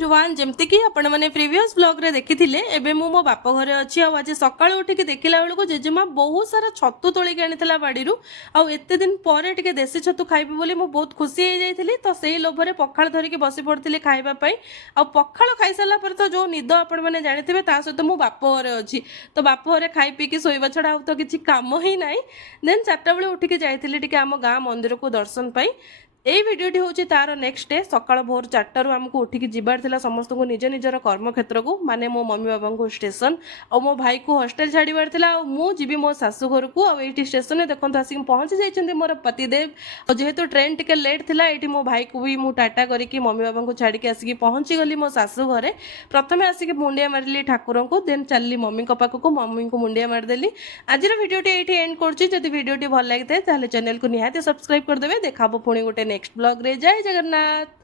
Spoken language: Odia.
एवरीवन जमती कि आपण मैंने प्रीवियस ब्लॉग रे देखी थिले एबे मु मो बाप घरे अछि आ आज सकाळ उठिक देखिला बेलको जेजेमा बहुत सारा छतु तोळी के आनिथिला बाडीरू आ एते दिन परे टिके देसी छतु खाइबी बोली मु बहुत खुशी हो जाइथिली तो सेही लोभरे पखाळ धरिके बसी पड़थिली खाइबा पई आ पखाळ खाइ साला पर तो जो निद आपण मैंने जानिथिबे ता सहित मु बाप घरे अछि तो बाप घरे खाइ पी के सोइबा छडा आ तो किछि काम ही नाही देन 4टा बेले उठिके जाइथिली टिके आम गाँ मंदिर को दर्शन पाई এই ভিডিওটি হচ্ছে তার নেক্সট ডে সকাল ভোর 4টাରୁ ଆମକୁ ଉଠିକି ଯିବାର ଥିଲା ସମସ୍ତଙ୍କୁ ନିଜ ନିଜର କର୍ମକ୍ଷେତ୍ରକୁ ମାନେ ମୋ ମମି ବାବାଙ୍କୁ ଷ୍ଟେସନ ଆଉ ମୋ ଭାଇକୁ ହଷ୍ଟେଲ ଛାଡ଼ିବାର ଥିଲା ଆଉ ମୁଁ ଯିବି ମୋ ଶାଶୁ ଘରକୁ ଆଉ ଏଇଠି ଷ୍ଟେସନରେ ଦେଖନ୍ତୁ ଆସିକି ପହଞ୍ଚି ଯାଇଛନ୍ତି ମୋର ପତିଦେବ ଆଉ ଯେହେତୁ ଟ୍ରେନ୍ ଟିକେ ଲେଟ୍ ଥିଲା ଏଇଠି ମୋ ଭାଇକୁ ବି ମୁଁ ଟାଟା କରିକି ମମି ବାବାଙ୍କୁ ଛାଡ଼ିକି ଆସିକି ପହଞ୍ଚିଗଲି ମୋ ଶାଶୁ ଘରେ ପ୍ରଥମେ ଆସିକି ମୁଣ୍ଡିଆ ମାରିଲି ଠାକୁରଙ୍କୁ ଦେନ୍ ଚାଲିଲି ମମିଙ୍କ ପାଖକୁ ମମିଙ୍କୁ ମୁଣ୍ଡିଆ ମାରିଦେଲି ଆଜିର ଭିଡ଼ିଓଟି ଏଇଠି ଏଣ୍ଡ କରୁଛି ଯଦି ଭିଡ଼ିଓଟି ଭଲ ଲାଗିଥାଏ ତାହେଲେ ଚ୍ୟାନେଲକୁ ନିହାତି ସବସ୍କ୍ରାଇବ୍ କରିଦେବେ ଦେଖା ହେବ ପୁଣି ଗୋଟେ नेक्स्ट ब्लॉग रे जय जगन्नाथ।